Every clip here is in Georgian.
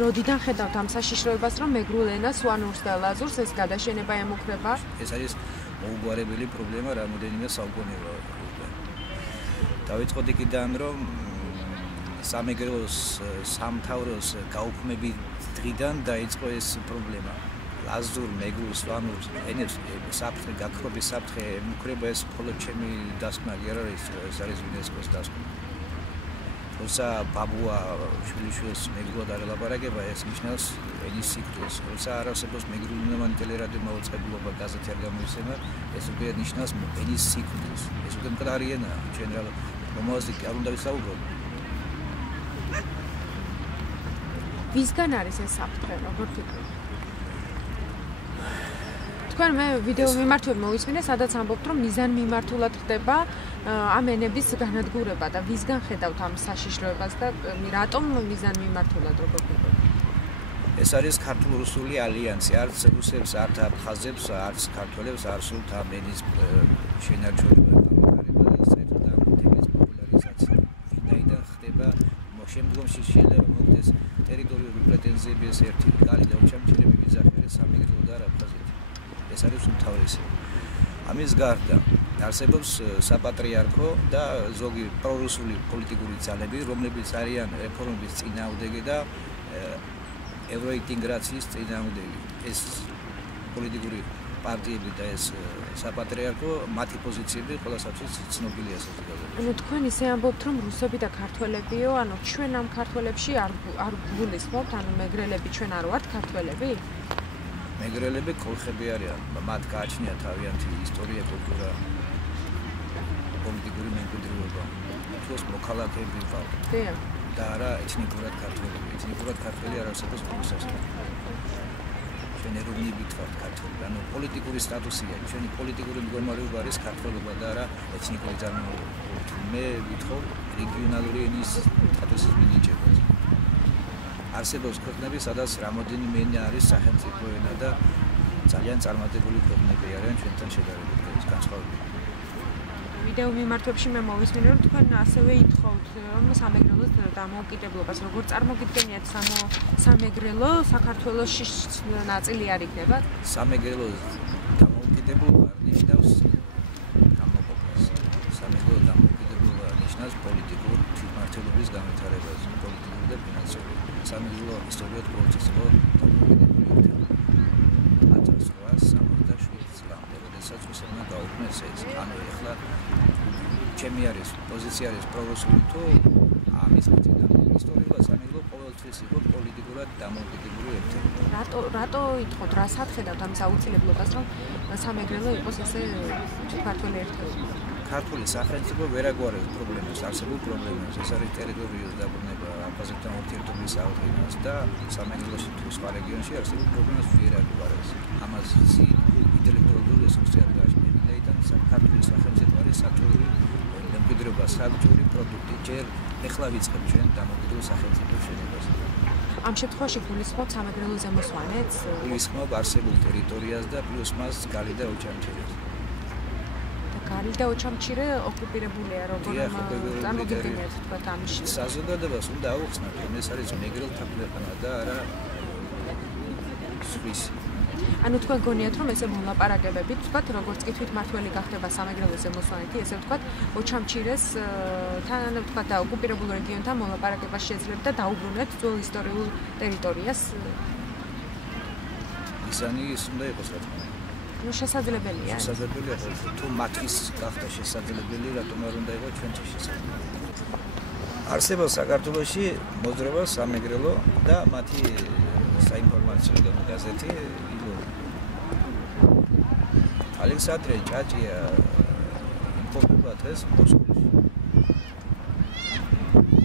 როდიდან ხედავთ ამ საშიშროებას, რომ მეგრულ ენას სვანურს და ლაზურს ეს გადაშენება ემუქრება? ეს არის მოუგვარებელი პრობლემა რამოდენიმე საუკუნეა. დავიწყოთ იქიდან, რომ სამეგრელოს სამთავროს გაუქმების დღიდან დაიწყო ეს პრობლემა. ლაზურ, მეგრულ, სვანურ ენებს საფრთხე გაქრობის საფრთხე ემუქრება ეს მხოლოდ ჩემი დასკვნა კი არ არის, ეს არის UNESCO-ს დასკვნა. თორსა ბაბუა შვილიშვილს მეგრულად არ ელაპარაკება, ეს ნიშნავს ენის სიკვდილს. თორსა არ არსებობს მეგრულუნოვანი ტელერადიო მაუწყებლობა, გაზეთი არ გამოისება, ეს უკვე ნიშნავს ენის სიკვდილს. ეს უკვე მკვდარი ენაა, ჩვენ რომელზეც არ უნდა ვისაუბროთ. ვისგან არის ეს საფრთხე, როგორ ფიქრობთ? თქვენ მე ვიდეო მიმართვები მოვისმინე, სადაც ამბობთ, რომ მიზანმიმართულად ხდება ამ ენების განადგურება და ვისგან ხედავთ ამ საშიშროებას და რატომ მიზანმიმართულად როგორ ფიქრობთ? ეს არის ქართულ-რუსული ალიანსი, არც რუსებს, არც აფხაზებს, არც ქართველებს არ სურთ ამ ენის შენარჩუნება, განვითარება და საერთოდ ამ თემის პოპულარიზაცია. ვინაიდან ხდება შემდგომში შეიძლება მოხდეს ტერიტორიული პრეტენზიები ეს ერთი კალი და უჩამჩირები ვიზახერე სამეგრელო და აფხაზეთი. ეს არის უმთავრესი. ამის გარდა არსებობს საპატრიარქო და ზოგი პრორუსული პოლიტიკური ძალები, რომლებიც არიან რეფორმების წინააღმდეგი და ევროინტეგრაციის წინააღმდეგი. ეს პოლიტიკური პარტიები და ეს საპატრიარქო მათი პოზიციები ყველასათვის ცნობილია საზოგადოებაში. ანუ თქვენ ისე ამბობთ, რომ რუსები და ქართველებიო, ანუ ჩვენ ამ ქართველებში არ გულისხმობთ, ანუ მეგრელები ჩვენ არ ვართ ქართველები? მეგრელები კოლხები არიან, მათ გააჩნიათ თავიანთი ისტორია, კულტურა, პოლიტიკური მემკვიდრეობა. თუს მოქალაქეები ვართ. და არა ეთნიკურად ქართველები. ეთნიკურად ქართველი არ არსებობს რუსეთში. ჩვენ ეროვნებით ვართ ქართველი. ანუ პოლიტიკური სტატუსია, ჩვენი პოლიტიკური მდგომარეობა არის ქართველობა და არა ეთნიკური წარმოშობა. მე ვითხოვ რეგიონალური ენის სტატუსის მინიჭება. არსებობს ქვეყნები, სადაც რამოდენიმე ენა არის სახელმწიფო ენა და ძალიან წარმატებული ქვეყნები არიან ჩვენთან შედარებით განსხვავებით. ვიდეო მიმართვებში მე მოვისმინე, რომ თქვენ ასევე ითხოვთ, რომ სამეგრელოს დამოუკიდებლობას როგორ წარმოგიდგენიათ სამეგრელო საქართველოში ნაწილი არ იქნება? სამეგრელოს დამოუკიდებლობა ნიშნავს გამოყოფას. სამეგრელო დამოუკიდებლობა ნიშნავს პოლიტიკურ თვითმმართველობის განვითარებას, პოლიტიკური და ფინანსური. სამეგრელო ისტორიულად პროცესი იყო დამოუკიდებელი ერთად. 1867 წლამდე, როდესაც რუსებმა გაუქმეს ეს. ანუ ეხლა ჩემი არის პოზიცია არის პრორუსული თუ ამის მიწიდან ისტორიულად სამეგრელო ყოველთვის იყო პოლიტიკურად დამოუკიდებელი ერთად. რატო ითხოვთ, რასაც ხედავთ ამის აუცილებლობას, რომ სამეგრელო იყოს ესე ქართველი ერთეულობა? ქართული სახელმწიფო ვერ აგვარებს პრობლემას, არსებულ პრობლემას, ეს არის ტერიტორიული დაბრუნება, აფხაზეთთან ურთიერთობის აღდგენას და სამეგრელოში თუ სხვა რეგიონში არსებულ პრობლემას ვერ აგვარებს. ამას ინტელექტუალური რესურსი არ გააჩნია, ვინაიდან ქართული სახელმწიფო არის საჭიროა მემკვიდრეობა, საჭიროა პროდუქტი. ჯერ ეხლა ვიწყებ ჩვენ დამოუკიდებელ სახელმწიფოს შენებას. ამ შემთხვევაში გულისხმობთ სამეგრელო ზემოსვანეთს? გულისხმობ არსებულ ტერიტორიას და პლუს მას გალი და ოჩამჩირებს. გალი და ოჩამჩირე ოკუპირებულია, როგორ წარმოგიდგენიათ თქვათ ამის? საზოგადოებას უნდა აუხსნათ, რომ ეს არის მეგრელთა ქვეყანა და არა სვის. ანუ თქვენ გონიათ, რომ ესე მოლაპარაკებებით, თქვათ, როგორც კი თვითმმართველი გახდება სამეგრელო ზემოსვანეთი, ესე ვთქვათ, ოჩამჩირეს თან ვთქვათ და ოკუპირებულ რეგიონთან მოლაპარაკება შეძლებთ და დაუბრუნეთ ძველ ისტორიულ ტერიტორიას? ისანი ის უნდა იყოს რა თქმა უნდა. ნუ შესაძლებელია. შესაძლებელია, თუ მათთვის გახდა შესაძლებელი, რატომ არ უნდა იყოს ჩვენთვის შესაძლებელი? არსებობს საქართველოში მოძრაობა სამეგრელო და მათი საინფორმაციო გაზეთი ილო. ალექსანდრე ჭაჭია იმპორტება დღეს მოსკოვში.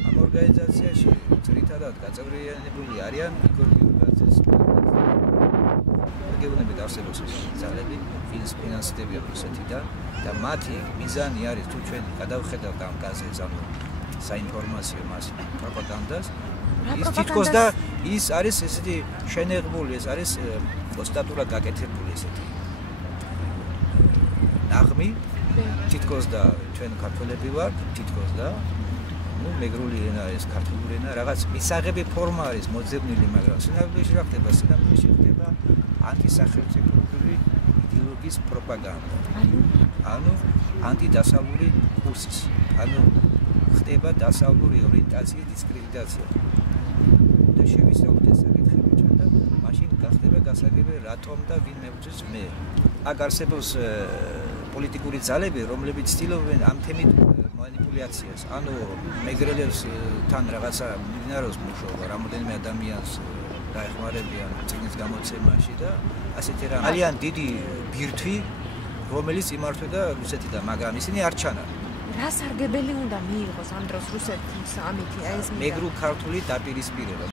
ამ ორგანიზაციაში ძირითადად გაწევრიანებული არიან იგორ გიორგაძის რეგიონებით არსებობს ძალები, ფინანსდებიან რუსეთიდან და მათი მიზანი არის თუ ჩვენ გადავხედავთ ამ გაზეთს, ანუ საინფორმაციო მას პროპაგანდას, ის თითქოს და ის არის ესეთი შენიღებული, ეს არის ოსტატურად გაკეთებული ესეთი ნაღმი, თითქოს და ჩვენ ქართველები ვართ, თითქოს და ნუ მეგრული ენა ეს ქართული ენა რაღაც მისაღები ფორმა არის მოძებნილი, მაგრამ სინამდვილეში რა ხდება? სინამდვილეში ხდება ანტისახელმწიფოებრივი იდეოლოგიის პროპაგანდა. ანუ ანტიდასავლური კურსის, ანუ ხდება დასავლური ორიენტაციის დისკრედიტაცია. და შევისწავლოთ ეს საკითხები და მაშინ გახდება გასაგები რატომ და ვინ მეუწეს მე. აქ არსებობს პოლიტიკური ძალები, რომლებიც ცდილობენ ამ თემით манипуляციას. ანუ მეგრელებს თან რაღაცა მიმდინარეობს მუშაობა, რამოდენიმე ადამიანს დაეხმარებიან წიგნის გამოცემაში და ასეთი რა. ძალიან დიდი ბირთვი, რომელიც იმართვდა რუსეთიდან, მაგრამ ისინი არ ჩანან. რა სარგებელი უნდა მიიღოს ამ დროს რუსეთის ამითი ეს მეგრულ-ქართული დაპირისპირება.